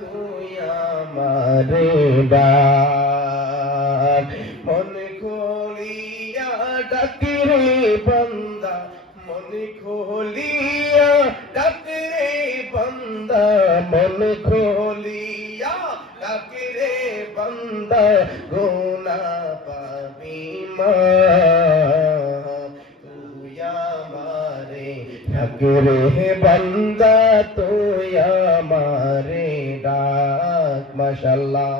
তুই আমারে ডাক, মন খুলিয়া ডাকি রে বান্দা, মন খুলিয়া ডাকি রে বান্দা, মন খুলিয়া ডাকি রে বান্দা, গুনাহ পাবি মাফ। তুই আমারে ডাক রে বান্দা, তুই আমারে ডাক। মাশাআল্লাহ,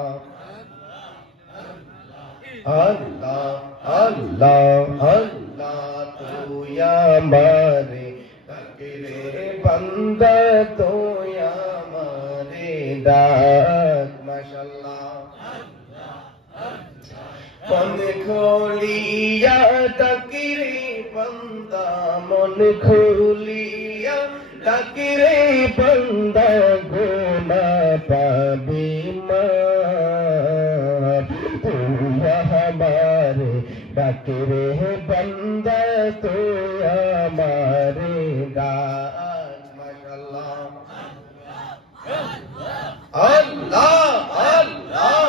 আল্লাহ আল্লাহ আল্লাহ, তুই আমারে ডাক রে বান্দা, তুই আমারে ডাক। মাশাআল্লাহ, মন খুলিয়া ডাকি রে বান্দা, মন খুলিয়া ডাকি রে বান্দা, গুনাহ পাবি মাফ। তুই আমারে ডাক রে বান্দা, তুই আমারে ডাক। মাশাআল্লাহ, আল্লাহ আল্লাহ,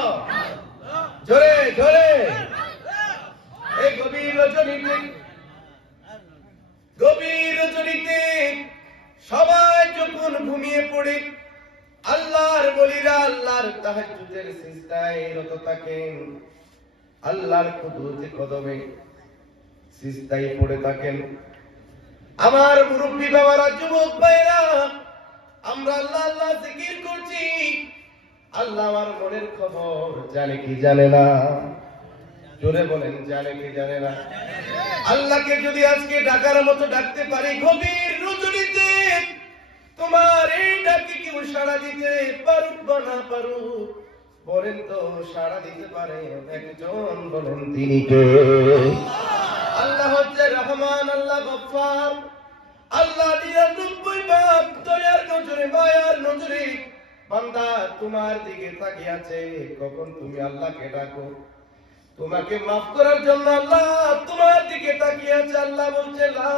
জোরে জোরে। এই গভীর রজনীতে সবাই যখন ঘুমিয়ে পড়ে, আল্লাহর ওলিরা আল্লাহর তাহাজ্জুদের সিজদায় রত থাকেন, আল্লাহর কুদরতি কদমে সিজদায় পড়ে থাকেন। আমার মুরব্বী বাবারা, যুবক ভাইরা, আমরা আল্লাহ আল্লাহ জিকির করছি, আল্লাহ আমার মনের খবর জানে কি জানে না? জোরে বলেন, জানে কি জানে না? আল্লাহকে যদি আজকে ডাকার মতো ডাকতে পারি গভীর রজনীতে, তোমার এই ডাকে কেউ সাড়া দিতে পারুক বা না পারুক, বলেন তো সাড়া দিতে পারে একজন, বলেন তিনি কে? আল্লাহ হচ্ছে রহমান, আল্লাহ গফফার, আল্লাহ 99 ভাগ দয়ার নজরে, মায়ার নজরে বান্দা তোমার দিকে তাকিয়ে আছে। কখন তুমি আল্লাহকে ডাকো, তোমাকে মাফ করার জন্য আল্লাহ তোমার দিকে তাকিয়ে আছে। আল্লাহ বলছে, লা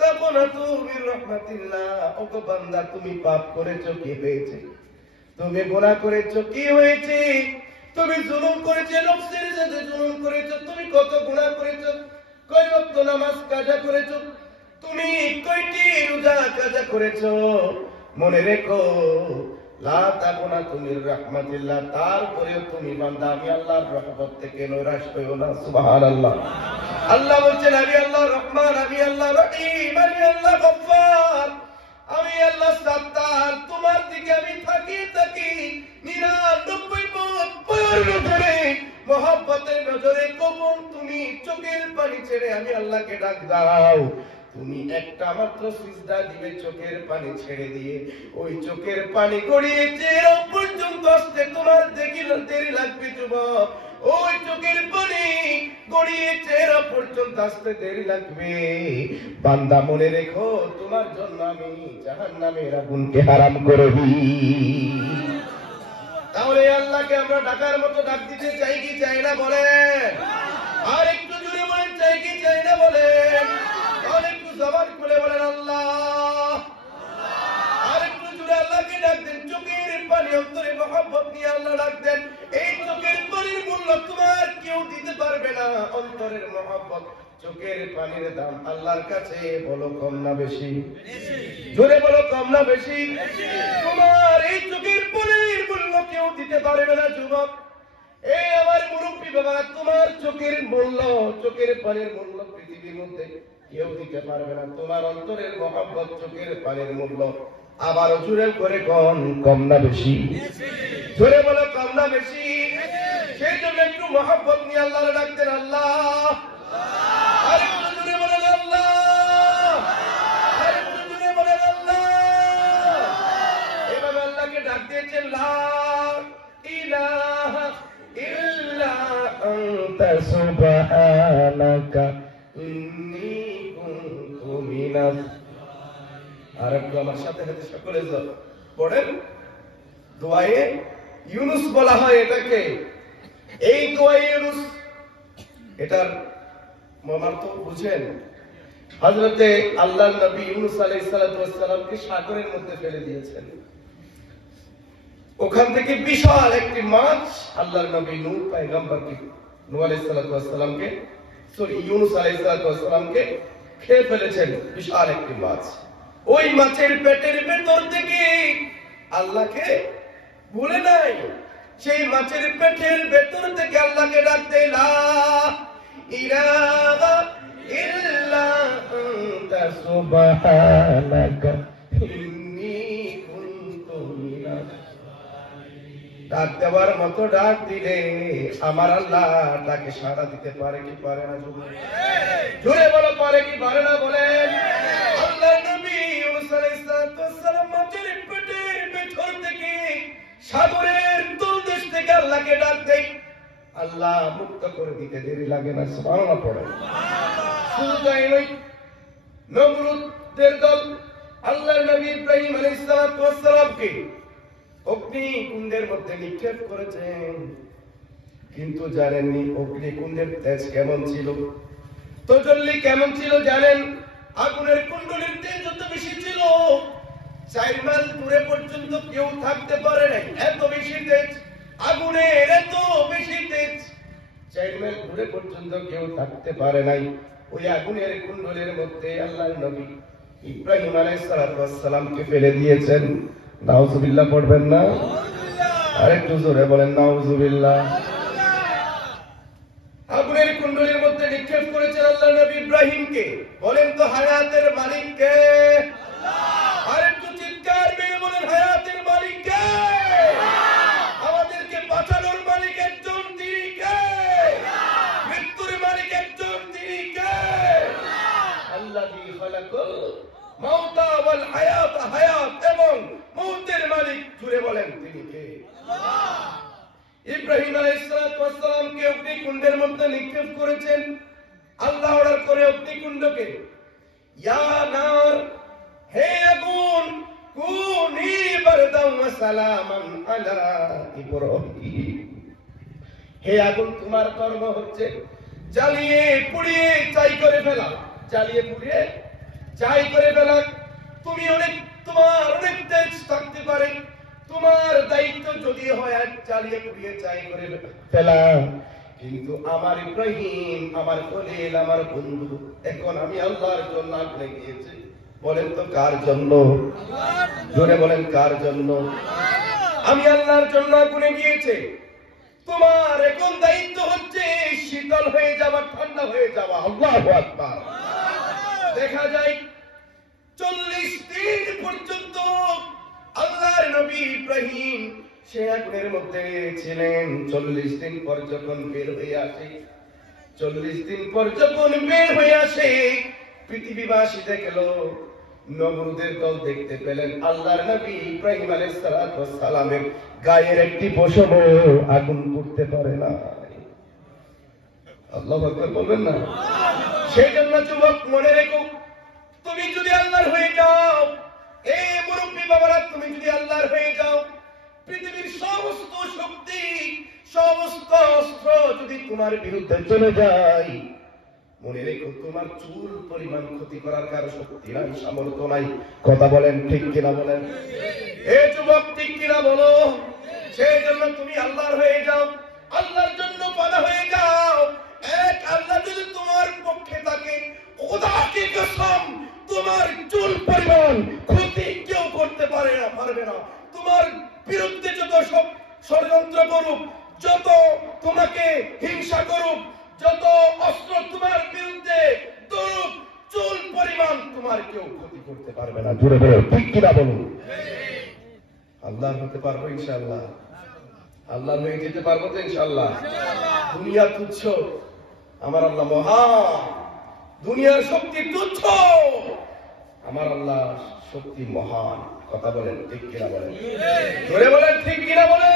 তাকুনাতু মির রাহমাতিল্লাহ। ওগো বান্দা, তুমি পাপ করেছো, কি হয়েছে? তুমি গুনাহ করেছো, কি হয়েছে? তুমি জুলুম করেছো, নফসের সাথে জুলুম করেছো। তুমি কত গুনাহ করেছো, কয় ওয়াক্ত নামাজ কাজা করেছো, তুমি কয়টি রোজা কাজা করেছো। মনে রেখো, লা তাকুনাতু মির রাহমাতিল্লাহ। তারপরেও তুমি বান্দা আমি আল্লাহর রহমত থেকে নৈরাশ হইও না। সুবহানাল্লাহ। আল্লাহ বলছেন, আমি আল্লাহ রহমান, আমি আল্লাহ রহিম, আমি আল্লাহ গফফার, আমি আল্লাহ সাত্তার। তোমার দিকে আমি থাকি 99 নজরে, মহব্বতের নজরে কখন তুমি চোখের পানি ছেড়ে আমি আল্লাহকে ডাক দাও, তুমি একটা মাত্র সিজদা দিবে চোখের পানি ছেড়ে দিয়ে, ওই চোখের পানি গড়িয়ে চেহারা পর্যন্ত আসতে তোমার দেরি লাগবে যুবক। ওই চোখের পানি গড়িয়ে চেহারা পর্যন্ত আসতে দেরি লাগবে। বান্দা মনে রেখো, তোমার জন্য আমি জাহান্নামের আগুনকে হারাম করে দিই। তাহলে আল্লাহকে আমরা ডাকার মতো ডাক দিতে চাই কি চাই না বলেন? আর একটু জোরে বলেন, চাই কি চাই না বলেন? আর একটু জবান খুলে বলেন আল্লাহ। আর একটু জোরে আল্লাহকে ডাক দেন, চোখের পানি অন্তরে মহব্বত নিয়ে আল্লাহ ডাক দেন। এই চোখের পানির মূল্য তোমার কেউ দিতে পারবে না। অন্তরের মহব্বত, চোখের পানির দাম আল্লাহর কাছে বলো কম না বেশি? জোরে বলো, কম না বেশি? তোমার এই চোখের পানির মূল্য কেউ দিতে পারবে না যুবক। এই আমার মুরব্বী বাবা, তোমার চোখের মূল্য, চোখের পানির মূল্য পৃথিবীর মধ্যে কেউ দিতে পারবে না। তোমার অন্তরের মহব্বত, চোখের পানির মূল্য আবারও জোরে করে কম না বেশি? জোরে বলো, কম না বেশি? সেই জন্য একটু মহব্বত নিয়ে আল্লাহর ডাকতেন, আল্লাহ। আর একটু জোরে বলেন আল্লাহ, আর একটু জোরে বলেন আল্লাহ। এভাবে আল্লাহকে ডাক দিয়েছেন, লা ইলাহা ইল্লা আনতা সুবহানাকা ইন্নী কুনতু মিনাজ। আর একটু আমার সাথে সাথে সকলে পড়েন, দোয়ায়ে ইউনুস বলা হয় এটাকে। এই দোয়ায়ে ইউনুস, এটার মর্মার্থ বুঝেন? হযরতে আল্লাহর নবী ইউনুস আলাইহিস সালাতু ওয়াস সালামকে সাগরের মধ্যে ফেলে দিয়েছেন। ওখান থেকে বিশাল একটি মাছ আল্লাহর নবী নূহ পয়গম্বরকে নূহ আলাইহিস সালামকে ইউনূস আলাইহিস সালামকে খেয়ে ফেলেছেন। বিশাল একটি মাছ, ওই মাছের পেটের ভেতর থেকে আল্লাহকে ভুলে নাই, সেই মাছের পেটের ভেতর থেকে আল্লাহকে ডাকতে, লা ইলাহা ইল্লা আনতা সুবহানাকা ইন্নী কুনতু মিনাজ জালিমিন। ডাক দেওয়ার মতো ডাক দিলে আমার আল্লাহ তাকে সাড়া দিতে পারে কি পারে না? জোরে বলো, পারে কি পারে না বলেন? আল্লাহর নবী ইউনূস আলাইহিস সালাম মাছের পেটের ভেতর থেকে সাগরের তলদেশ থেকে আল্লাহকে ডাক দেয়, আল্লাহ মুক্ত করে দিতে দেরি লাগে না। সুবহানাল্লাহ পড়ে। শুধু তাই নয়, নমরুদের দল আল্লাহর নবী ইব্রাহিম আলাইহিস সালামকে অগ্নিকুণ্ডের মধ্যে নিক্ষেপ করেছেন, কিন্তু জানেননি অগ্নিকুণ্ডের তেজ কেমন ছিল, তজল্লি কেমন ছিল জানেন? আগুনের কুণ্ডলীর তেজ যত বেশি ছিল 4 মাইল দূরে পর্যন্ত কেউ থাকতে পারে নাই, এত বেশি তেজ আগুনের, এত বেশি তেজ 4 মাইল দূরে পর্যন্ত কেউ থাকতে পারে নাই। ওই আগুনের কুণ্ডলীর মধ্যে আল্লাহর নবী ইব্রাহিম আলাইহিস সালামকে ফেলে দিয়েছেন। নাউজুবিল্লাহ পড়বেন না? আরেকটু জোরে বলেন নাউজুবিল্লাহ। আগুনের কুণ্ডলীর মধ্যে নিক্ষেপ করেছেন আল্লাহর নবী ইব্রাহিমকে। বলেন তো হায়াতের মালিক কে? আল্লাহ। আরেকটু চিৎকার মেরে বলেন হায়াতের মালিক কে? আমাদেরকে বাঁচানোর মালিক একজন, তিনি কে? মৃত্যুর মালিক একজন, তিনি কে? আল্লাযী খালাকাল মাউতা ওয়াল হায়াত, হায়াত এবং মউতের মালিক, জুড়ে বলেন তিনি কে? আল্লাহ। ইব্রাহিম আলাইহিস সালামকে অগ্নিকুণ্ডের মধ্যে নিক্ষেপ করেছেন। আল্লাহ অর্ডার করে অগ্নিকুণ্ডকে, ইয়া নার, হে আগুন, কুনি বারদাম ওয়া সালামান আলা ইব্রাহিম। হে আগুন, তোমার কর্ম হচ্ছে জ্বালিয়ে পুড়িয়ে ছাই করে ফেলা, জ্বালিয়ে পুড়িয়ে ছাই করে ফেলা। তোমার অনেক তেজ থাকতে পারে, তোমার দায়িত্ব যদি হয় জ্বালিয়ে পুড়িয়ে ছাই করে ফেলা, কিন্তু আমার ইব্রাহিম, আমার খলিল, আমার বন্ধু, এখন আমি আল্লাহর জন্য আগুনে গিয়েছি। বলেন তো কার জন্য? জোরে বলেন কার জন্য? আমি আল্লাহর জন্য আগুনে গিয়েছে। তোমার এখন দায়িত্ব হচ্ছে শীতল হয়ে যাওয়া, ঠান্ডা হয়ে যাওয়া। আল্লাহু আকবার। দেখা যায় 40 দিন পর্যন্ত আল্লাহর নবী ইব্রাহিম সে আগুনের মধ্যে ছিলেন। 40 দিন পর যখন বের হয়ে আসে, 40 দিন পর যখন বের হয়ে আসে, পৃথিবীবাসী দেখলো, নমরুদের দল দেখতে পেলেন আল্লাহর নবী ইব্রাহিম আলাইহিস সালামের গায়ের একটি পশম আগুন করতে পারে না। আল্লাহু আকবার বলবেন না? সেই জন্য যুবক মনে রেখো, তুমি যদি আল্লাহর হয়ে যাও, এই মুরব্বী বাবারা, তুমি যদি আল্লাহর হয়ে যাও, পৃথিবীর সমস্ত শক্তি, সমস্ত অস্ত্র যদি তোমার বিরুদ্ধে চলে যায়, মনে রেখো তোমার চুল পরিমাণ ক্ষতি করার কারো শক্তি নাই, সামর্থ্য নাই। কথা বলেন ঠিক কিনা বলেন? এ যুবক ঠিক কিনা বলো? সেই জন্য তুমি আল্লাহর হয়ে যাও, আল্লাহর জন্য বাধা হয়ে যাও। এক আল্লাহ যদি তোমার পক্ষে থাকে, খোদা কি কসম, তোমার চুল পরিমাণ ক্ষতি কেউ করতে পারবে না। তোমার বিরুদ্ধে যত সব ষড়যন্ত্র করুক, যত তোমাকে হিংসা করুক, যত অস্ত্র তোমার বিরুদ্ধে ধরুক, চুল পরিমাণ তোমার কেউ ক্ষতি করতে পারবে না। জুড়ে বলো ঠিক কিনা বলুন? আল্লাহ হতে পারবো ইনশাআল্লাহ, আল্লাহ হয়ে যেতে পারবো তো ইনশাআল্লাহ। দুনিয়া তুচ্ছ, আমার আল্লাহ মহান। দুনিয়ার শক্তি তুচ্ছ, আমার আল্লাহ শক্তি মহান। কথা বলেন ঠিক কিনা বলেন? জোরে বলেন ঠিক কিনা বলেন?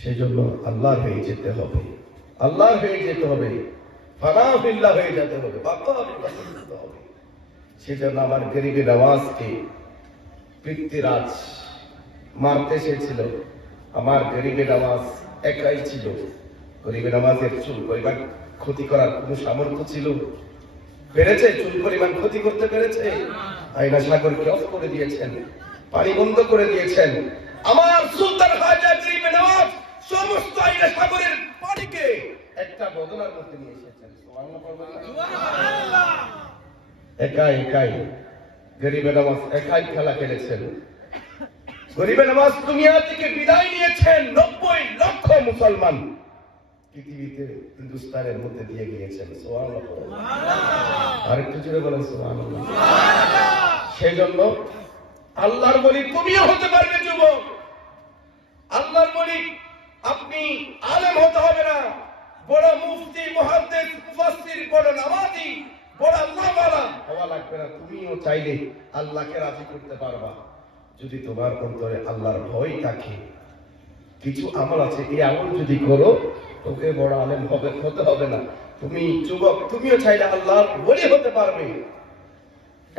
সেজন্য আল্লাহর হয়ে যেতে হবে, আল্লাহর হয়ে যেতে হবে, ফানা বিল্লাহ হয়ে যেতে হবে, বাবা বিল্লাহ হয়ে যেতে হবে। সেজন্য আমার গরিবে নওয়াজকে পৃথ্বীরাজ মারতে এসেছিল। আমার গরিবে নওয়াজ একাই ছিল। গরিবে নওয়াজের চুল পরিমাণ ক্ষতি করার কোন সামর্থ্য ছিল? পেরেছে? চুল পরিমাণ ক্ষতি করতে পেরেছে? আয়না সাগরকে অফ করে দিয়েছেন। পানি বন্ধ করে দিয়েছেন। আমার সুলতান খাজা গরিবে নওয়াজ সমস্ত আইনা সাগরের পানিকে একটা বদলার মধ্যে নিয়ে এসেছেন। সুবহানাল্লাহ। একাই গরিবে নওয়াজ একাই খেলা খেলেছেন। গরিবে নওয়াজ দুনিয়া থেকে বিদায় নিয়েছেন। 90 লক্ষ মুসলমান পৃথিবীতে হিন্দুস্তানের মধ্যে দিয়ে গিয়েছেন। সুবহানাল্লাহ। আরেকটু জোরে বলেন সুবহানাল্লাহ। সেই জন্য আল্লাহর বলি তুমিও হতে পারবে যুবক। আল্লাহর বলি আপনি আলেম হতে হবে না, বড় মুফতি, মুহাদ্দিস, মুফাসসির, বড় নামাজি, বড় আল্লাহওয়ালা হওয়া লাগবে না। তুমিও চাইলে আল্লাহকে রাজি করতে পারবা যদি তোমার অন্তরে আল্লাহর ভয় থাকে। কিছু আমল আছে, এই আমল যদি করো তোকে বড় আলেম হতে হবে না। তুমি যুবক, তুমিও চাইলে আল্লাহর ওলি হতে পারবে।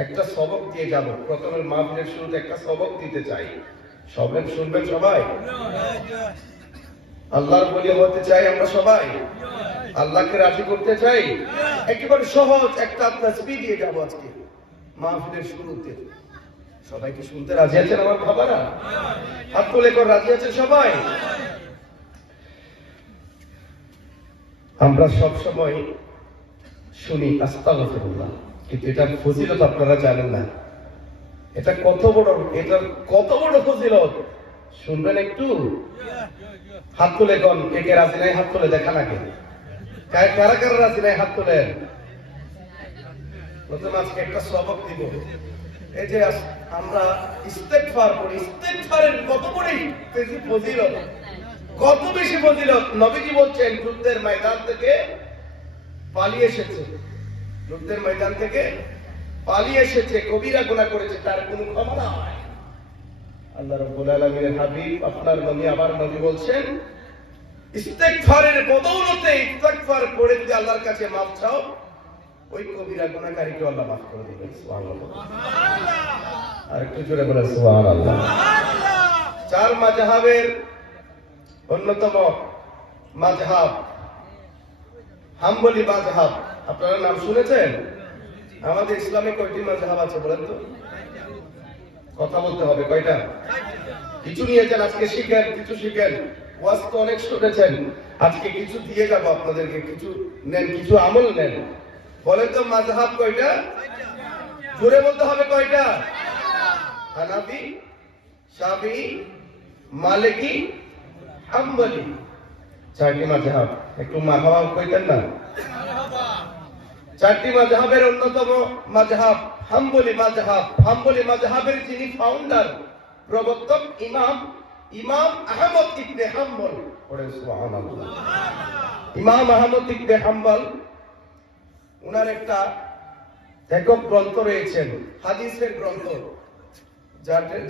একটা সবক দিয়ে যাব। প্রথমে মাহফিলের শুরুতে একটা সবক দিতে চাই। সবাই শুনবেন? সবাই আল্লাহর ওলি হতে চাই আমরা সবাই, আল্লাহকে রাজি করতে চাই। একেবারে সহজ একটা তাসবিহ দিয়ে যাব আজকে মাহফিলের শুরুতে। সবাই কি শুনতে রাজি আছেন আমার বাবারা? হাত তুলে করে রাজি আছেন সবাই? আমরা সব সময় শুনি আস্তাগফিরুল্লাহ, কিন্তু এটার ফজিলত আপনারা জানেন না। এটা কত বড় ফজিলত শুনবেন একটু? হাত তুলে কোন কে রাজি নাই? হাত তুলে দেখান আগে। কারা কারা রাজি নাই হাত তুলেন। প্রথমে আজকে একটা সবক দিব। এই যে আমরা ইস্তেগফার করি, ইস্তেগফারের কত বড় ফজিলত, কত বেশি ফজিলত। নবীজি বলছেন যুদ্ধের ময়দান থেকে পালিয়ে এসেছে, যুদ্ধের ময়দান থেকে পালিয়ে এসেছে, কবিরা গুনাহ করেছে, তার কোনো ক্ষমা নাই। আল্লাহ রাব্বুল আলামিনের হাবিব আপনার নবী, আবার নবী বলছেন ইস্তেগফারের বদৌলতে ইস্তেগফার করে যদি আল্লাহর কাছে মাফ চাও, ওই কবিরা গুনাহকারীকে আল্লাহ মাফ করে দিবেন। সুবহানাল্লাহ। আর একটু জোরে বলেন সুবহানাল্লাহ। চার মাযহাবের অন্যতম মাযহাব হাম্বলি মাযহাব। আপনারা নাম শুনেছেন? আমাদের ইসলামে কয়টি মাযহাব আছে বলেন তো? কথা বলতে হবে। কয়টা? কিছু নিয়েছেন আজকে, শিখেন, কিছু শিখেন। ওয়াজ তো অনেক শুনেছেন, আজকে কিছু দিয়ে যাব আপনাদেরকে। কিছু নেন, কিছু আমল নেন। বলেন তো মাযহাব কয়টা? জোরে বলতে হবে। কয়টা? হানাফি, শাফিঈ, মালিকি, হাম্বলি। চারটি মাযহাব। একটু মারহাবা কইতেন না? চারটি মাযহাবের অন্যতম মাযহাব হাম্বলি মাযহাব। হাম্বলি মাযহাবের যিনি ফাউন্ডার, প্রবর্তক, ইমাম আহমদ ইবনে হাম্বল। পড়েন সুবহানাল্লাহ। ইমাম আহমদ ইবনে হাম্বল, উনার একটা একক গ্রন্থ রয়েছেন, হাদিসের গ্রন্থ,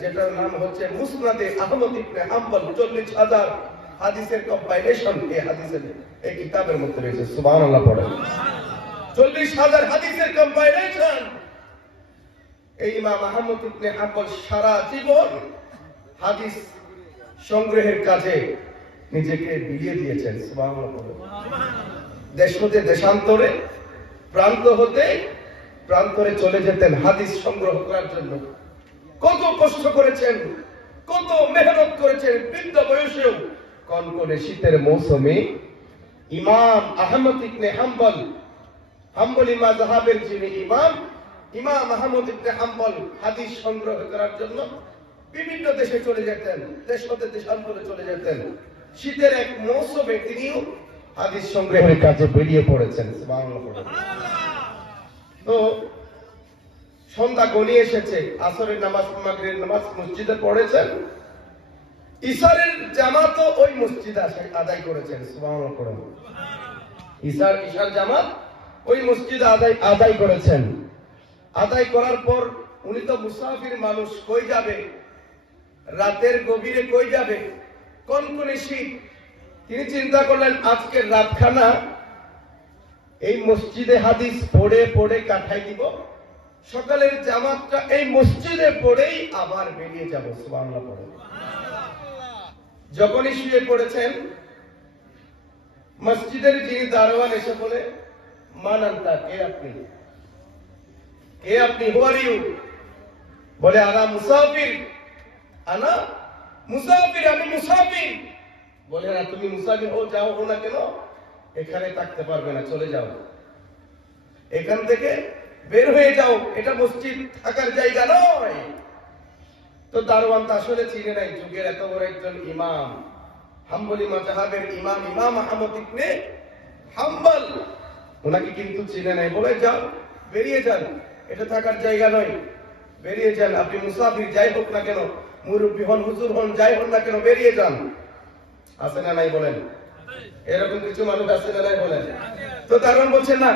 যেটার নাম হচ্ছে মুসনাদে আহমদ ইবনে হাম্বল। 40,000 হাদিসের কম্পাইলেশন এই কিতাবের মধ্যে রয়েছে। সুবহানাল্লাহ পড়েন। 40,000 হাদিসের কম্পাইলেশন। এই ইমাম আহমদ ইবনে হাম্বল সারা জীবন হাদিস সংগ্রহের কাজে নিজেকে বিলিয়ে দিয়েছেন। সুবহানাল্লাহ। দেশ হতে দেশান্তরে, প্রান্ত হতে প্রান্তরে চলে যেতেন হাদিস সংগ্রহ করার জন্য। কত কষ্ট করেছেন, কত মেহনত করেছেন। বৃদ্ধ বয়সেও কনকনে শীতের মৌসুমে ইমাম আহমদ ইবনে হাম্বল, হাম্বলি মাযহাবের যিনি ইমাম আহমদ ইবনে হাম্বল হাদিস সংগ্রহ করার জন্য বিভিন্ন দেশে চলে যেতেন, দেশ হতে দেশান্তরে চলে যেতেন। শীতের এক মৌসুমে তিনিও হাদিস সংগ্রহের কাজে বেরিয়ে পড়েছেন। সুবহানাল্লাহ। তো সন্ধ্যা গনিয়ে এসেছে, আসরের নামাজ, মাগরিবের নামাজ মসজিদে পড়েছেন, ইশারের জামাতও ওই মসজিদে আদায় করেছেন। সুবহানাল্লাহ। ইশার জামাত ওই মসজিদে আদায় করেছেন। আদায় করার পর উনি তো মুসাফির মানুষ, কই যাবে? রাতের গভীরে কই যাবে? কনকনে শীত। তিনি চিন্তা করলেন আজকের রাতখানা এই মসজিদে হাদিস পড়ে পড়ে কাটাই দিব, সকালের জামাতটা এই মসজিদে পড়েই আবার বেরিয়ে যাব। সুবহানাল্লাহ। যখনই শুয়ে পড়েছেন, মসজিদের যিনি দারোয়ান এসে বলে, মান আনতা, কে আপনি? কে আপনি? হু আর ইউ? বলে আনা মুসাফির, আনা মুসাফির, আমি মুসাফির। বলে না তুমি মুসাফির হো, যাও হো না কেন, এখানে থাকতে পারবে না, চলে যাও, এখান থেকে বের হয়ে যাও, এটা মসজিদ থাকার জায়গা নয়। তো দারওয়ান তো আসলে চিনে নাই যুগের এত বড় একজন ইমাম, হাম্বলি মাযহাবের ইমাম, ইমাম আহমদ ইবনে হাম্বল, ওনাকে কিন্তু চিনে নাই। বলে যাও, বেরিয়ে যান, এটা থাকার জায়গা নয়, বেরিয়ে যান, আপনি মুসাফির যাই হোক না কেন, মুরব্বী হন, হুজুর হন, যাই হন না কেন, বেরিয়ে যান। আছে না নাই বলেন? এরকম কিছু মানুষ আছে না নাই বলেন? তো দারওয়ান বলছেন না।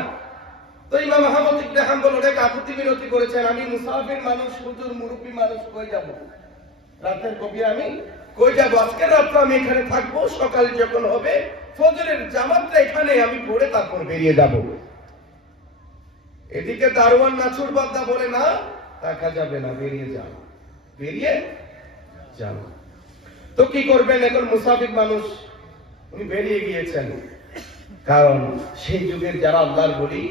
তো ইমাম আহমদ ইবনে হাম্বল অনেক আপত্তি বিনতি করেছেন, আমি মুসাফির মানুষ, হুজুর মুরব্বী মানুষ, কই যাব, রাতের কবি আমি কই যাব, আজকের রাতটা আমি এখানে থাকবো, সকাল যখন হবে ফজরের জামাতটা এখানে আমি পড়ে তারপর বেরিয়ে যাব। এদিকে দারওয়ান নাছুর বাদ্দা বলে না, থাকা যাবে না, বেরিয়ে যাও, বেরিয়ে যাও। তো কি করবেন, এখন মুসাফির মানুষ, উনি বেরিয়ে গিয়েছেন। কারণ সেই যুগের যারা আল্লাহর বলি,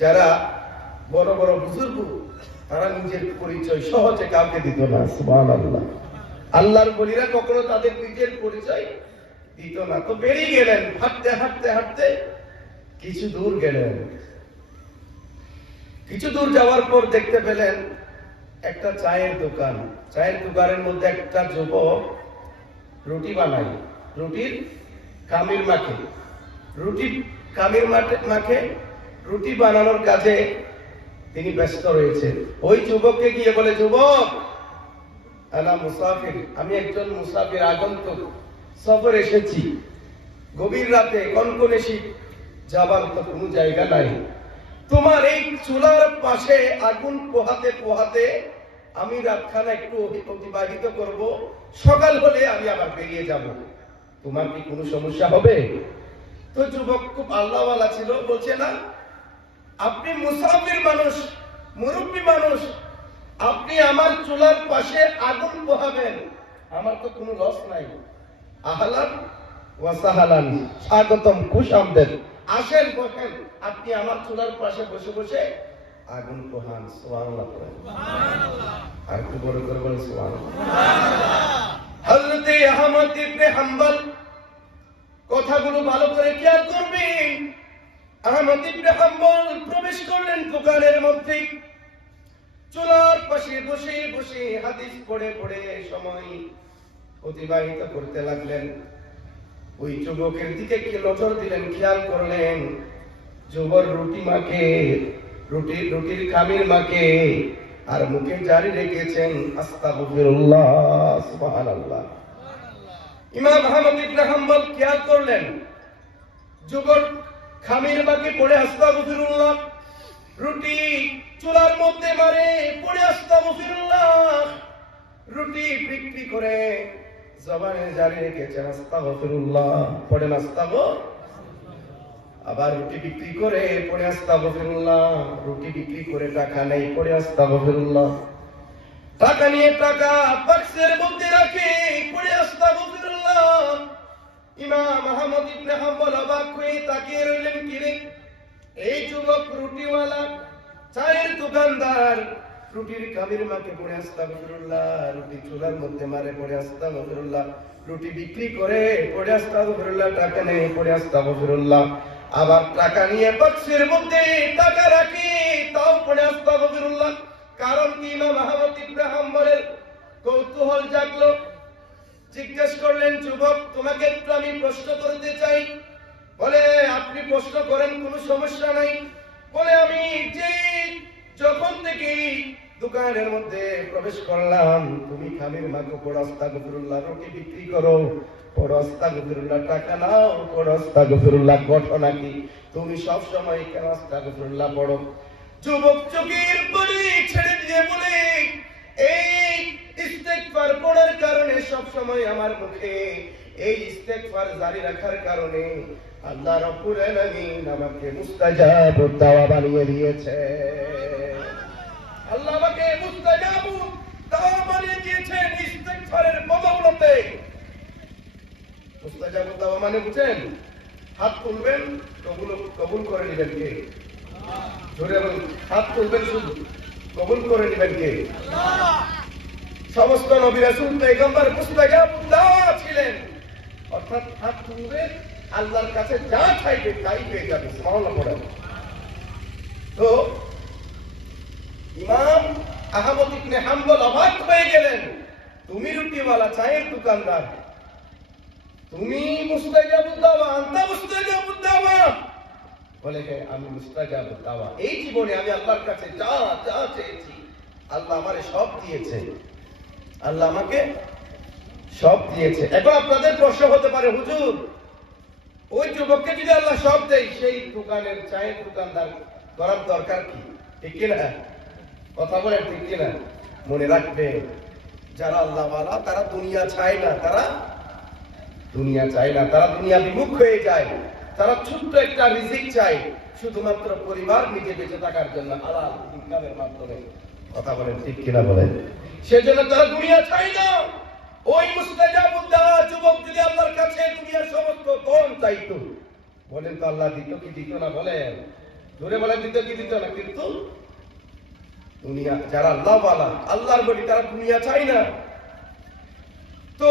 যারা বড় বড় বুজুর্গ, তারা নিজের পরিচয় সহজে কাউকে দিত না। সুবহানাল্লাহ। আল্লাহর বলিরা কখনো তাদের নিজের পরিচয় দিত না। তো বেরিয়ে গেলেন, হাঁটতে হাঁটতে হাঁটতে কিছু দূর গেলেন। কিছু দূর যাওয়ার পর দেখতে পেলেন একটা চায়ের দোকান। চায়ের দোকানের মধ্যে একটা যুবক রুটি বানায়, রুটির কামির মাখে, রুটি কামির মাখে রুটি বানানোর কাজে তিনি ব্যস্ত রয়েছেন। ওই যুবককে গিয়ে বলে, যুবক, আনা মুসাফির, আমি একজন মুসাফির, আগন্তুক, সফর এসেছি, গভীর রাতে কনকনে শীত, যাবার তো কোনো জায়গা নাই, তোমার এই চুলার পাশে আগুন পোহাতে পোহাতে আমি রাতখানা একটু অতিবাহিত করব, সকাল হলে আমি আবার বেরিয়ে যাব, তোমার কি কোনো সমস্যা হবে? তো যুবক খুব আল্লাহওয়ালা ছিল, বলছে না, আপনি মুসাফির মানুষ, মুরব্বী মানুষ, আপনি আমার চুলার পাশে আগুন পোহাবেন, আমার তো কোনো লস নাই, আহলান ওয়া সাহলান, স্বাগতম, খুশ আমদেদ, আসেন বসেন, আপনি আমার চুলার পাশে বসে বসে আগুন পোহান। সুবহানাল্লাহ, সুবহানাল্লাহ, আর একটু বড় করে বলেন সুবহানাল্লাহ। হযরত আহমদ ইবনে হাম্বল, কথাগুলো ভালো করে খেয়াল করবেন। আহমদ ইবনে হাম্বল প্রবেশ করলেন দোকানের মধ্যে, চুলার পাশে বসে বসে হাদিস পড়ে পড়ে সময় অতিবাহিত করতে লাগলেন। ওই যুবকের দিকে কি নজর দিলেন, খেয়াল করলেন, যুবক রুটি মাখে, রুটির খামির মাখে, আর মুখে জারি রেখেছেন আস্তাগফিরুল্লাহ, সুবহানাল্লাহ। ইমাম আহমদ ইবনে হাম্বল খেয়াল করলেন, যুবক খামির মাখে পড়ে আস্তাগফিরুল্লাহ, রুটি চুলার মধ্যে মারে পড়ে আস্তাগফিরুল্লাহ, রুটি বিক্রি করে জবানে জারি রেখেছেন আস্তাগফিরুল্লাহ, পড়ে আস্তাগফিরুল্লাহ, আবার রুটি বিক্রি করে পড়ে আস্তাগফিরুল্লাহ, রুটি বিক্রি করে টাকা নেই, পড়ে আস্তাগফিরুল্লাহ, টাকা নিয়ে টাকা বাক্সের মধ্যে রাখে, পড়ে আস্তাগফিরুল্লাহ। ইমাম আহমদ ইবনে হাম্বল অবাক হয়ে তাকিয়ে রইলেন, কিরে, এই যুবক রুটিওয়ালা, চায়ের দোকানদার, রুটির কামির মাকে পড়ে আস্তাগফিরুল্লাহ, রুটি চুলার মধ্যে মারে পড়ে আস্তাগফিরুল্লাহ, রুটি বিক্রি করে পড়ে আস্তাগফিরুল্লাহ, টাকা নেই, পড়ে আস্তাগফিরুল্লাহ, আবার টাকা নিয়ে বাক্সের মধ্যে টাকা রাখি, তাও পড়ে আস্তাগফিরুল্লাহ। কারণ কি? ইমাম আহমদ ইবনে হাম্বলের কৌতূহল জাগলো। জিজ্ঞেস করলেন, যুবক, তোমাকে একটু আমি প্রশ্ন করতে চাই। বলে, আপনি প্রশ্ন করেন, কোনো সমস্যা নাই। বলে, আমি যে যখন থেকে দোকানের মধ্যে প্রবেশ করলাম, তুমি খামির মাখো, পড়ো আস্তাগফিরুল্লাহ, রুটি বিক্রি করো, পড়ো আস্তাগফিরুল্লাহ, টাকা নাও, পড়ো আস্তাগফিরুল্লাহ, ঘটনা কি? তুমি সব সময় কেন আস্তাগফিরুল্লাহ পড়ো? যুবক চোখের পানি ছেড়ে দিয়ে বলে, এই ইস্তেগফার পড়ার কারণে সব সময় আমার মুখে এই ইস্তেগফার জারি রাখার কারণে আল্লাহ রাব্বুল আলামিন আমাকে মুস্তাজাব দাওয়া বানিয়ে দিয়েছে। আল্লাহ আমাকে মুস্তাজাব দাওয়া বানিয়ে দিয়েছেন ইস্তেগফারের বদৌলতে। মুস্তাজাব দাওয়া মানে বুঝেন? হাত তুলবেন, কবুল করে নেবেন কে? জোরে বলুন, হাত তুলবেন, শুধু কবুল করে নেবেন কে? আল্লাহ। সমস্ত নবী রাসূল পয়গম্বর মুস্তাজাব দাওয়া ছিলেন, অর্থাৎ হাত তুলবে আল্লাহর কাছে যা চাইবে তাই পেয়ে যাবে। সুবহানাল্লাহ পড়েন। তো ইমাম আহমদ ইবনে হাম্বল অবাক হয়ে গেলেন, তুমি রুটিওয়ালা, চায়ের দোকানদার, তুমি মুস্তাজাবুদ দাওয়া, আনতা মুস্তাজাবুদ দাওয়া? বলে হ্যাঁ, আমি মুস্তাজাবুদ দাওয়া। এই জীবনে আমি আল্লাহর কাছে যা যা চেয়েছি আল্লাহ আমারে সব দিয়েছে, আল্লাহ আমাকে সব দিয়েছে। এখন আপনাদের প্রশ্ন হতে পারে, হুজুর ওই যুবককে যদি আল্লাহ সব দেয়, সেই দোকানের চায়ের দোকানদার করার দরকার কি? ঠিক কিনা? কথা বলেন ঠিক কিনা? মনে রাখবে, যারা আল্লাহ ওয়ালা তারা দুনিয়া চায় না, তারা দুনিয়া চায় না, তারা দুনিয়া বিমুখ হয়ে যায়। তারা ছোট্ট একটা রিজিক চায়, শুধুমাত্র পরিবার নিজে বেঁচে থাকার জন্য, হালাল ইনকামের মাধ্যমে। কথা বলেন ঠিক কিনা বলেন? সেজন্য তারা দুনিয়া চায় না। ওই মুস্তাজাবুদ দাওয়া যুবক যদি আল্লাহর কাছে দুনিয়ার সমস্ত ধন চাইতো, বলেন তো আল্লাহ দিত কি দিত না? বলেন ধরে বলেন, দিত কি দিত না? কিন্তু দুনিয়া, যারা আল্লাহ ওয়ালা আল্লাহর বলি, তারা দুনিয়া চায় না। তো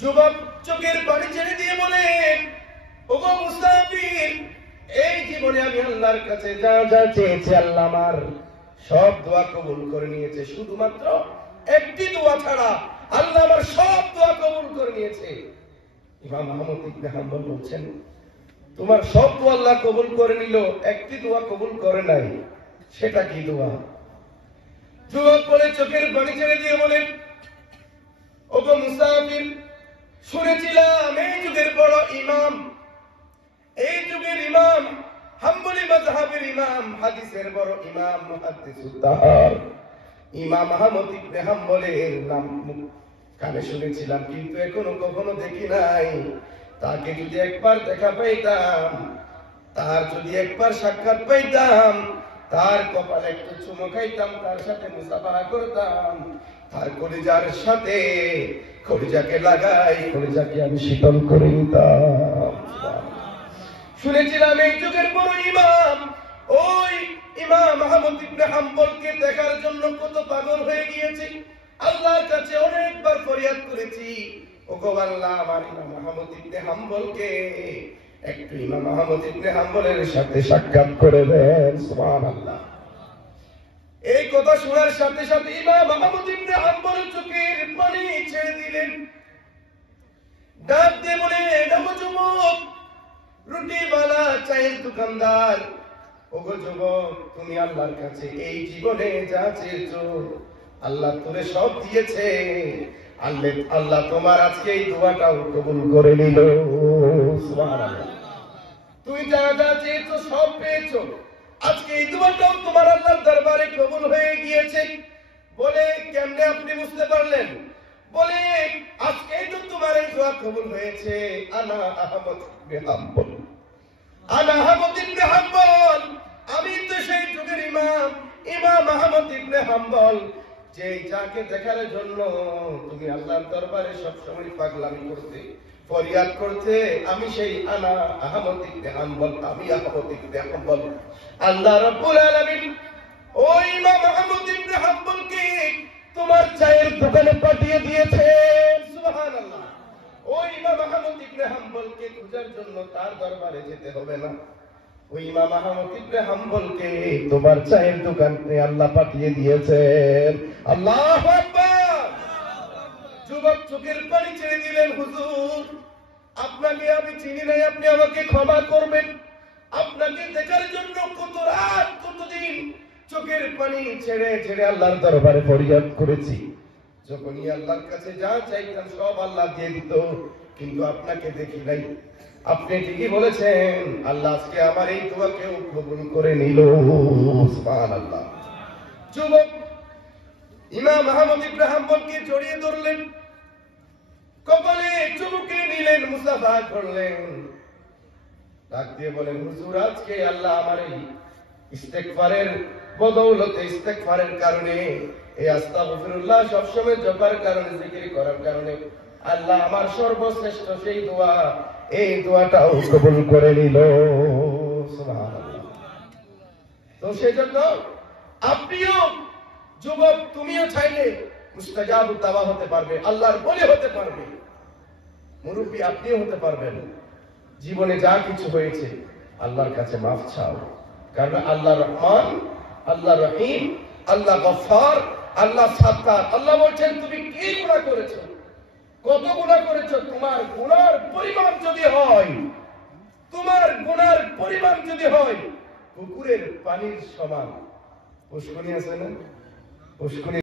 যুবক চোখের পানি ছেড়ে দিয়ে বলে, ওগো মুসাফির, এই জীবনে আমি আল্লাহর কাছে যা যা চেয়েছি আল্লাহ আমার সব দোয়া কবুল করে নিয়েছে, শুধুমাত্র একটি দোয়া ছাড়া আল্লাহ আমার সব দোয়া কবুল করে নিয়েছে। ইমাম আহমদ ইবনে হাম্বল বলছেন, তোমার সব দোয়া আল্লাহ কবুল করে নিল, একটি দোয়া কবুল করে নাই, সেটা কি দোয়া? যুবক বলে, চোখের পানি ছেড়ে দিয়ে বলে, ওগো মুসাফির, শুনেছিলাম এই যুগের বড় ইমাম, এই যুগের ইমাম, হাম্বলি মাযহাবের ইমাম, হাদিসের বড় ইমাম, মুহাদ্দিসুদ দাহর ইমাম আহমদ ইবনে হাম্বলের নাম কানে শুনেছিলাম, কিন্তু এখনো কখনো দেখি নাই। তাকে যদি একবার দেখা পাইতাম, তার যদি একবার সাক্ষাৎ পাইতাম, তার কপালে একটু চুমো খাইতাম, তার সাথে মুসাফাহা করতাম, তার কলিজার সাথে কলিজাকে লাগাই কলিজাকে আমি শীতল করে নিতাম। শুনেছিলাম এই যুগের বড় ইমাম, ওই ইমাম আহমদ ইবনে হাম্বলকে দেখার জন্য কত পাগল হয়ে গিয়েছি, আল্লাহর কাছে অনেকবার ফরিয়াদ করেছি, ওগো আল্লাহ, আমার ইমাম আহমদ ইবনে হাম্বলকে একটু ইমাম আহমদ ইবনে হাম্বলের সাথে সাক্ষাৎ করে দেন। সুবহানাল্লাহ। এই কথা শোনার সাথে সাথে ইমাম আহমদ ইবনে হাম্বল চোখের পানি ছেড়ে দিলেন, ডাক দিয়ে বলে, ওগো যুবক, রুটিওয়ালা, চায়ের দোকানদার, ওগো যুবক, তুমি আল্লাহর কাছে এই জীবনে যা চেয়েছো আল্লাহ তোরে সব দিয়েছে। আল্লাহ তোমার আজকে এই দোয়াটাও কবুল করে নিল। সুবহানাল্লাহ। তুমি যা যা চেয়েছো সব পেয়েছো, আজকে এই দোয়াটাও তোমার আল্লাহর দরবারে কবুল হয়ে গিয়েছে। বলে, কেমনে আপনি বুঝতে পারলেন? বলে, আজকে তো তোমার এই দোয়া কবুল হয়েছে। আনা আহমদ ইবনে হাম্বল, আনা আহমদ ইবনে হাম্বল, আমি তো সেই যুগের ইমাম, ইমাম আহমদ ইবনে হাম্বল, যে যাকে দেখার জন্য তুমি আল্লাহর দরবারে সবসময় পাগলামি করতে, ফরিয়াদ করতে, আমি সেই আনা আহমদ ইবনে হাম্বল, আমি আহমদ ইবনে হাম্বল। আল্লাহ রাব্বুল আলামিন ওই ইমাম আহমদ ইবনে হাম্বলকে তোমার চায়ের দোকানে পাঠিয়ে দিয়েছেন। সুবহানাল্লাহ। ওই ইমাম আহমদ ইবনে হাম্বলকে খোঁজার জন্য তার দরবারে যেতে হবে না, ওই ইমাম আহমদ ইবনে হাম্বলকে তোমার চায়ের দোকানে আল্লাহ পাঠিয়ে দিয়েছেন। আল্লাহু আকবার। যুবক চোখের পানি ছেড়ে দিলেন, হুজুর, আপনাকে আমি চিনি নাই, আপনি আমাকে ক্ষমা করবেন। আপনাকে দেখার জন্য কত রাত কত দিন চোখের পানি ছেড়ে ছেড়ে আল্লাহর দরবারে ফরিয়াদ করেছি, যখনই আল্লাহর কাছে যা চাইতাম সব আল্লাহ দিয়ে দিত, কিন্তু আপনাকে দেখি নাই। আপনি ঠিকই বলেছেন, আল্লাহ আজকে আমার এই দোয়াকেও কবুল করে নিল। সুবহানাল্লাহ। যুবক ইমাম আহমদ ইবনে হাম্বলকে জড়িয়ে ধরলেন, কপালে চুমুকে নিলেন, মুসাফা করলেন, ডাক দিয়ে বলেন, হুজুর, আজকে আল্লাহ আমার এই ইস্তেগফারের বদৌলতে, ইস্তেগফারের কারণে, এই আস্তাগফিরুল্লাহ সবসময় জপার কারণে, জিকির করার কারণে আল্লাহ আমার সর্বশ্রেষ্ঠ সেই দোয়া, এই দোয়াটাও কবুল করে নিল। সুবহানাল্লাহ। তো সেজন্য আপনিও যুবক, তুমিও চাইলে মুস্তাজাব দাওয়া হতে পারবে, আল্লাহর ওলি হতে পারবে, মুরব্বী আপনিও হতে পারবেন। জীবনে যা কিছু হয়েছে আল্লাহর কাছে মাফ চাও, কারণ আল্লাহ রহমান, আল্লাহ রহিম, আল্লাহ গফফার, আল্লাহ সাত্তার। আল্লাহ বলছেন তুমি কি গুনাহ করেছো, কত গুনাহ করেছো, তোমার গুনার পরিমাণ যদি হয়, তোমার গুনার পরিমাণ যদি হয় পুকুরের পানির সমান। পুষ্করণী আছে না, পুষ্করণী